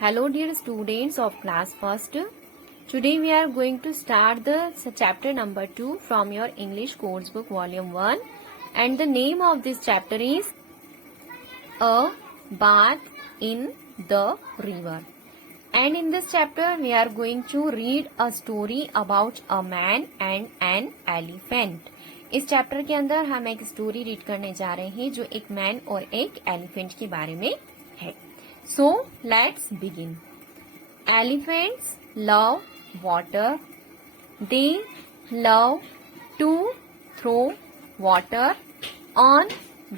Hello dear students of class first. Today we are going to start the chapter number 2 from your English course book volume 1, and the name of this chapter is A Bath in the River. And in this chapter we are going to read a story about a man and an elephant. इस chapter के अंदर हम एक story read करने जा रहे हैं जो एक मैन और एक एलिफेंट के बारे में है. So let's begin. Elephants love water. They love to throw water on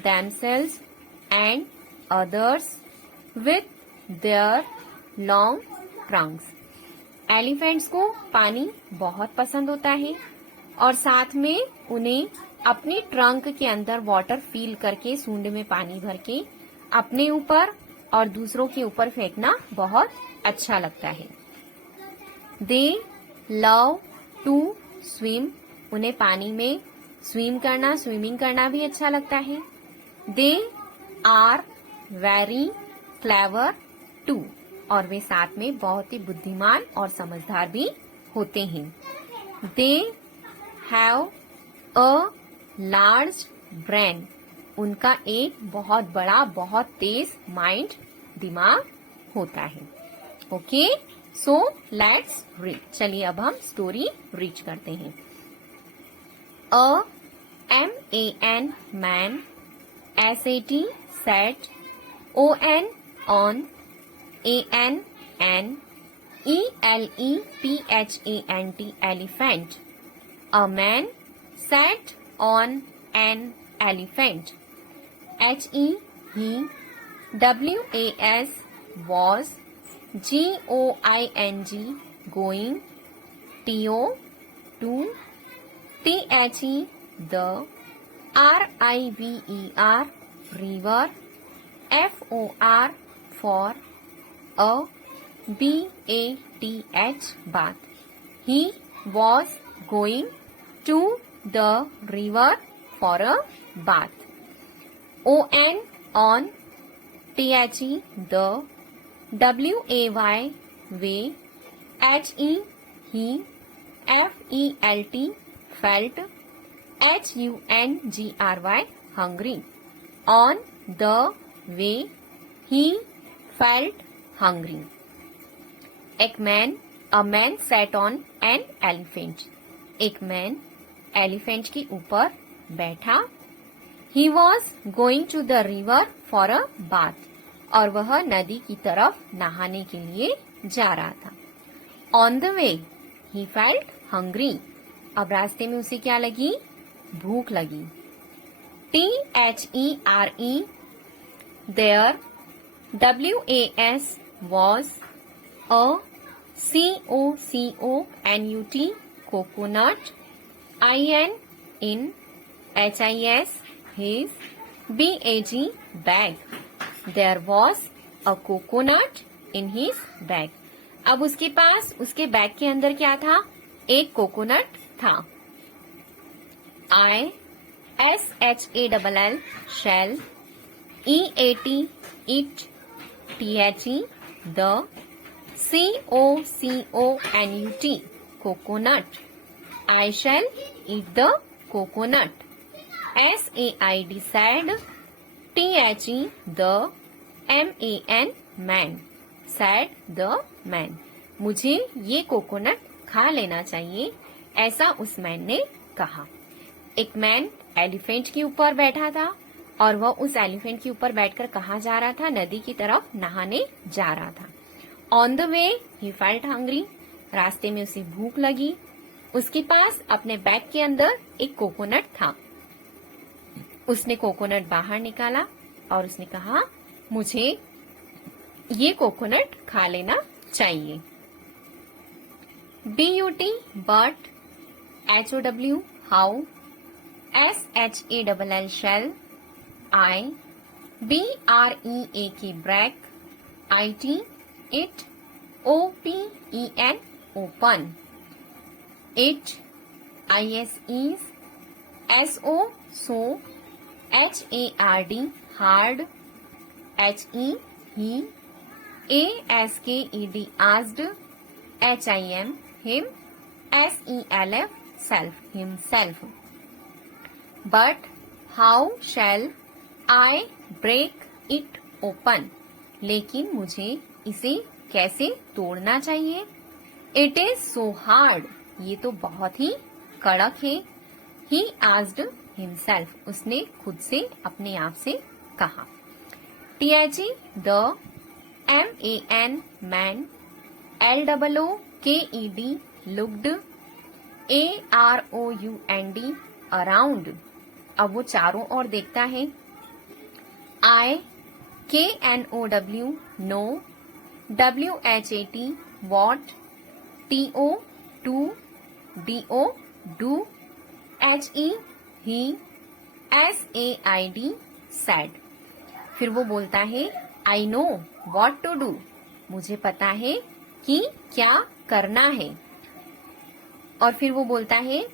themselves and others with their long trunks. Elephants को पानी बहुत पसंद होता है और साथ में उन्हें अपनी ट्रंक के अंदर वाटर फील करके सूंड में पानी भर के अपने ऊपर और दूसरों के ऊपर फेंकना बहुत अच्छा लगता है. They love to swim. उन्हें पानी में स्विमिंग करना भी अच्छा लगता है. They are very clever too. और वे साथ में बहुत ही बुद्धिमान और समझदार भी होते हैं. They have a large brain. उनका एक बहुत बड़ा बहुत तेज माइंड दिमाग होता है. Okay, so let's read. चलिए अब हम स्टोरी रीड करते हैं. अ MAN man, SAT set, ON on, AN ELEPHANT elephant. A man sat on an elephant. HE he, WAS was, GOING going, TO to, THE the, RIVER river, FOR for, a BATH bath. He was going to the river for a bath. ON on, THE the, WAY way, HE he, FELT felt, HUNGRY hungry. On the way he felt hungry. A man sat on an elephant. एक man elephant के ऊपर बैठा. He was going to the river for a bath. और वह नदी की तरफ नहाने के लिए जा रहा था. On the way he felt hungry. अब रास्ते में उसे क्या लगी? भूख लगी. THERE there, WAS was, a COCONUT coconut, IN in, HIS his, BAG bag. There was a coconut in his bag. अब उसके पास उसके बैग के अंदर क्या था? एक कोकोनट था. ISHALL shell, EAT it, THE the, COCONUT coconut. I shall eat the coconut. SAID sad, THE the, MAN man, said the man. मुझे ये कोकोनट खा लेना चाहिए, ऐसा उस मैन ने कहा. एक मैन एलिफेंट के ऊपर बैठा था और वह उस एलिफेंट के ऊपर बैठकर कहाँ जा रहा था? नदी की तरफ नहाने जा रहा था. On the way he felt hungry. रास्ते में उसे भूख लगी. उसके पास अपने बैग के अंदर एक कोकोनट था. उसने कोकोनट बाहर निकाला और उसने कहा, मुझे ये कोकोनट खा लेना चाहिए. BUT but, HOW how, SHALL shell, I BREAK break, IT it, OPEN open, it, IS is, SO so, HARD hard, HE he, ASKED asked, HIM him, SELF self himself. But how shall I break it open? लेकिन मुझे इसे कैसे तोड़ना चाहिए? It is so hard. ये तो बहुत ही कड़क है. He asked himself. उसने खुद से अपने आप से कहा. THE the MAN man LOOKED looked AROUND around. अब वो चारों ओर देखता है. KNOW no, WHAT what, TO to, DO do, HE he, SAID sad. फिर वो बोलता है I know what to do. मुझे पता है कि क्या करना है. और फिर वो बोलता है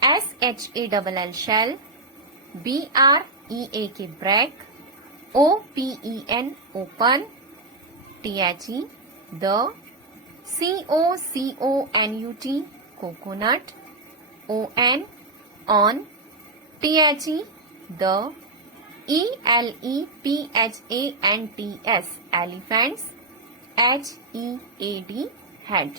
SHALL shall, BREAK break, OPEN open, THE the, COCONUT coconut, ON on, THE the, ELEPHANTS elephants, HEAD head.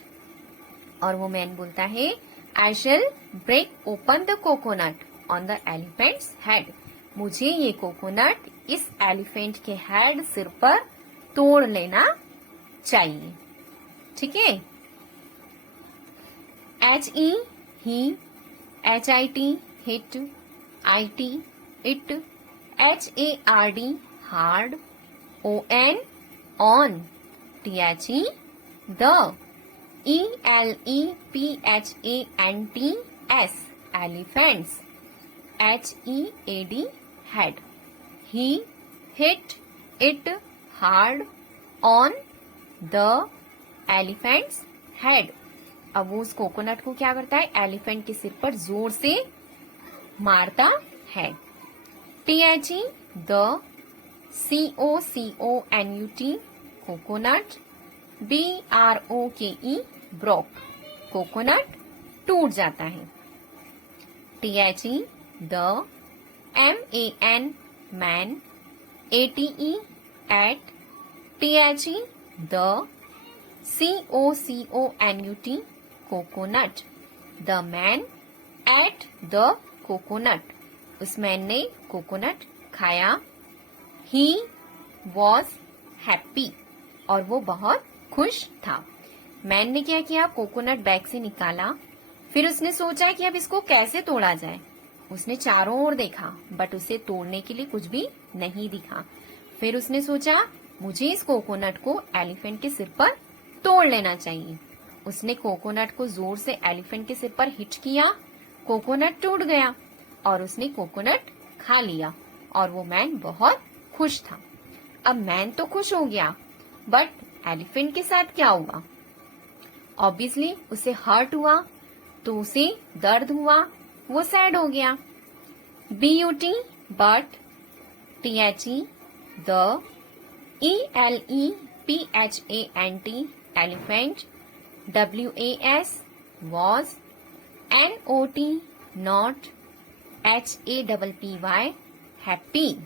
और वो मैन बोलता है I shall break open the coconut on the elephant's head. मुझे ये कोकोनट इस एलिफेंट के head सिर पर तोड़ लेना चाहिए. ठीक है. HE he, HIT hit, IT it, HARD hard, ON on, THE the, ELEPHANTS elephants, HEAD head. He hit it hard on the elephant's head. अब वो उस कोकोनट को क्या करता है? एलिफेंट के सिर पर जोर से मारता है. THE the, COCONUT coconut, BROKE broke. Coconut टूट जाता है. THE the, MAN man, ATE at, THE the, COCONUT coconut. The man ate the coconut. उस मैन ने कोकोनट खाया. He was happy. और वो बहुत खुश था. मैन ने क्या किया? कोकोनट बैग से निकाला. फिर उसने सोचा कि अब इसको कैसे तोड़ा जाए. उसने चारों ओर देखा बट उसे तोड़ने के लिए कुछ भी नहीं दिखा. फिर उसने सोचा मुझे इस कोकोनट को एलिफेंट के सिर पर तोड़ लेना चाहिए. उसने कोकोनट को जोर से एलिफेंट के सिर पर हिट किया. कोकोनट टूट गया और उसने कोकोनट खा लिया और वो मैन बहुत खुश था. अब मैन तो खुश हो गया बट एलिफेंट के साथ क्या हुआ? ऑब्वियसली उसे हर्ट हुआ तो उसे दर्द हुआ. वो सैड हो गया. BUT but, THE the, ELEPHANT elephant, WAS was, NOT not, HAPPY happy.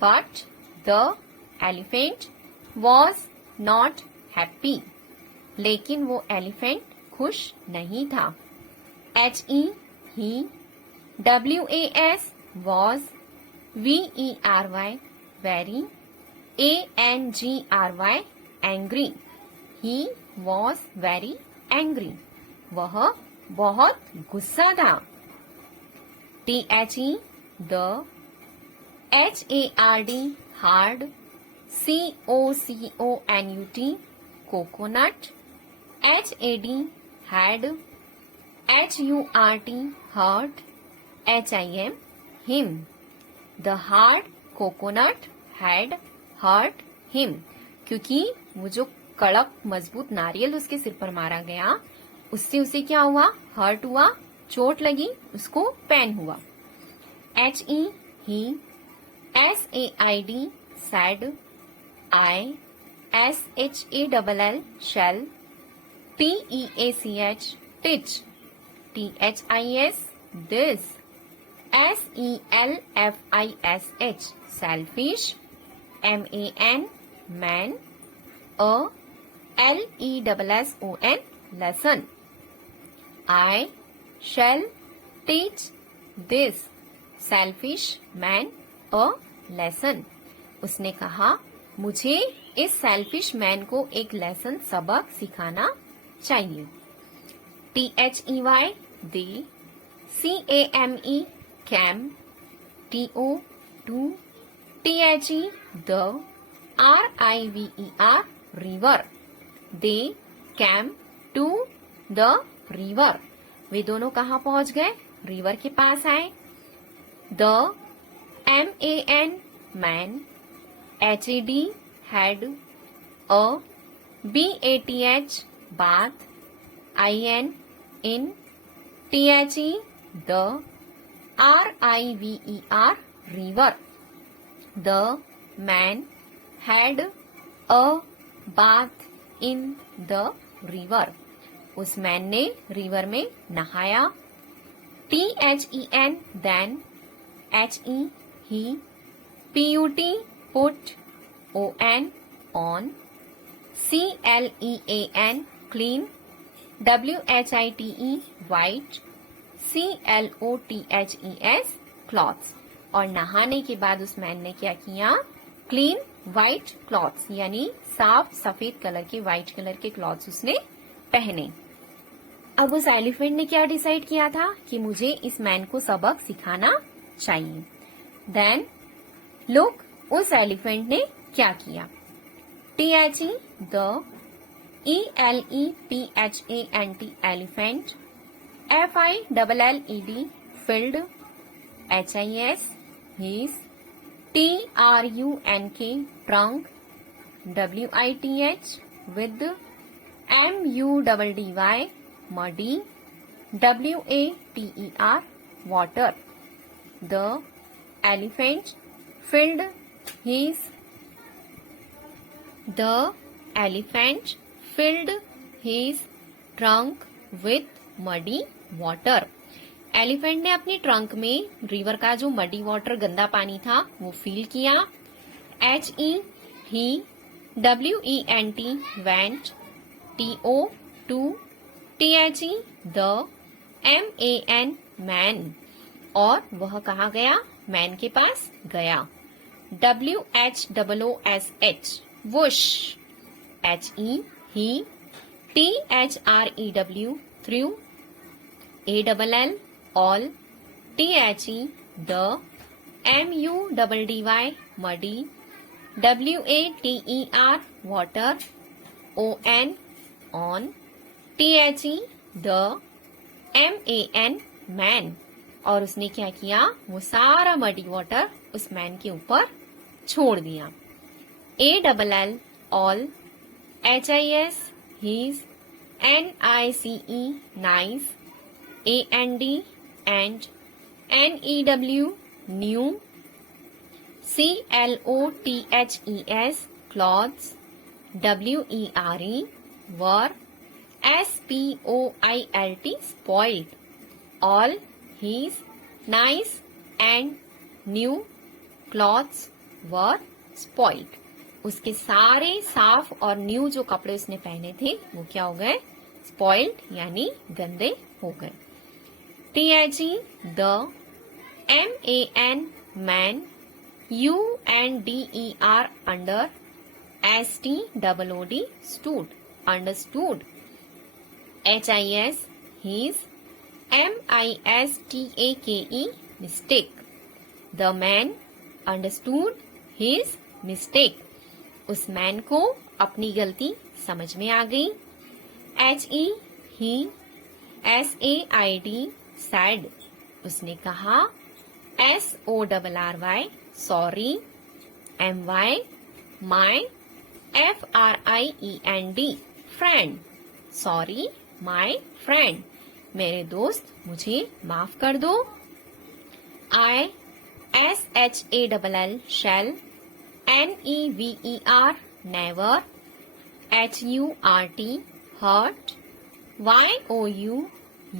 But the elephant was not happy. लेकिन वो एलिफेंट खुश नहीं था. HE he, WAS was, VERY very, ANGRY angry. He was very angry. वह बहुत गुस्सा था. THE the, HARD hard, COCONUT coconut, HAD had, HURT hurt, HIM him. The hard coconut had hurt him. क्योंकि वो जो कड़क मजबूत नारियल उसके सिर पर मारा गया उससे उसे क्या हुआ? हर्ट हुआ, चोट लगी, उसको पेन हुआ. HE he, SAID sad, I SHALL shall, TEACH teach, THIS this, SELFISH selfish, MAN man, LESSON lesson. I shall teach this selfish man a lesson. उसने कहा मुझे इस सेल्फिश मैन को एक लेसन सबक सिखाना चाहिए. THEY the, CAME cam, TO to, THE the, RIVER river. They came to the river. वे दोनों कहाँ पहुंच गए? रिवर के पास आए. The MAN man, HAD had, BATH bath, IN in, THE the, RIVER river. The man had a bath in the river. उस man ने river में नहाया. THEN then, HE he, PUT put, ON on, CLEAN clean, WHITE white, CLOTHES cloths. और नहाने के बाद उस man ने क्या किया? क्लीन व्हाइट क्लॉथ्स यानी साफ सफेद कलर के व्हाइट कलर के क्लॉथ्स उसने पहने. अब उस एलिफेंट ने क्या डिसाइड किया था कि मुझे इस मैन को सबक सिखाना चाहिए. देन लुक, उस एलिफेंट ने क्या किया? THE the, ELEPHANT elephant, FILLED filled, HIS his, TRUNK trunk, WITH with, MUDDY muddy, WATER water. The elephant filled his trunk with muddy water. Elephant ने अपनी ट्रंक में रिवर का जो मडी वाटर गंदा पानी था वो फील किया. HE he, WENT went, TO to, THE the, MAN man. और वह कहाँ गया? मैन के पास गया. WHOOSH whoosh, HE he, THREW threw, ALL all, THE the, MUDDY muddy, WATER water, ON on, THE the, MAN man. और उसने क्या किया? वो सारा मडी वाटर उस मैन के ऊपर छोड़ दिया. ALL all, HIS his, NICE nice, AND and, NEW new, CLOTHES cloths, WERE were, SPOILT spoiled. All his nice and new clothes were spoiled. उसके सारे साफ और न्यू जो कपड़े उसने पहने थे वो क्या हो गए? स्पॉइल्ड यानी गंदे हो गए. THE the, MAN man, UNDER under, STOOD stood, understood, HIS his, MISTAKE mistake. The man understood his mistake. उस मैन को अपनी गलती समझ में आ गई. HE he, SAID sad उसने कहा. SORRY sorry, MY my, FRIEND friend sorry my friend मेरे दोस्त मुझे माफ कर दो. SHALL shall, NEVER never, HURT, hurt,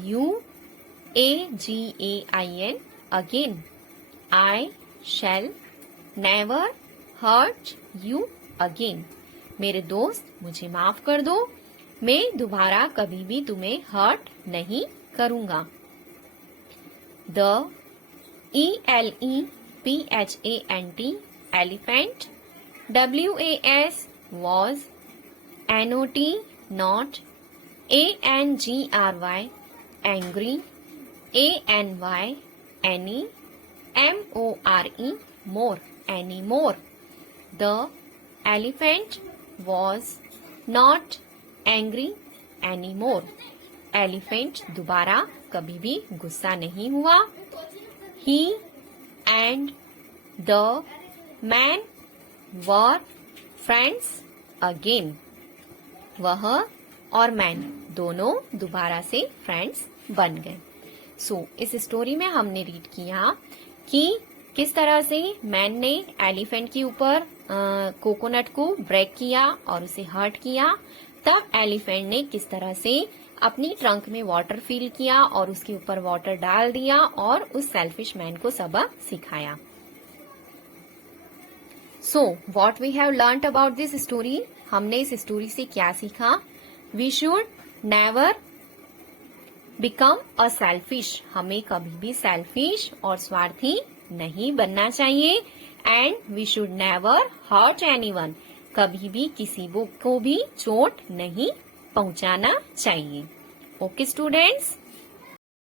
YOUUAGAIN, again. I shall never hurt you again. मेरे दोस्त मुझे माफ कर दो, मैं दोबारा कभी भी तुम्हें हर्ट नहीं करूंगा. The ELEPHANT, elephant. WAS, was. NOT, not. ANGRY, angry. ANY, any. MORE, more, anymore. The elephant was not angry anymore. Elephant दोबारा कभी भी गुस्सा नहीं हुआ. He and the man were friends again. वह और मैन दोनों दोबारा से फ्रेंड्स बन गए. इस स्टोरी में हमने रीड किया कि किस तरह से मैन ने एलिफेंट के ऊपर कोकोनट को ब्रेक किया और उसे हर्ट किया. तब एलिफेंट ने किस तरह से अपनी ट्रंक में वाटर फिल किया और उसके ऊपर वाटर डाल दिया और उस सेल्फिश मैन को सबक सिखाया. What we have learned about this story. हमने इस स्टोरी से क्या सीखा. We should never become a selfish. हमें कभी भी सेल्फिश और स्वार्थी नहीं बनना चाहिए. And we should never hurt anyone. कभी भी किसी को भी चोट नहीं पहुंचाना चाहिए. Okay students.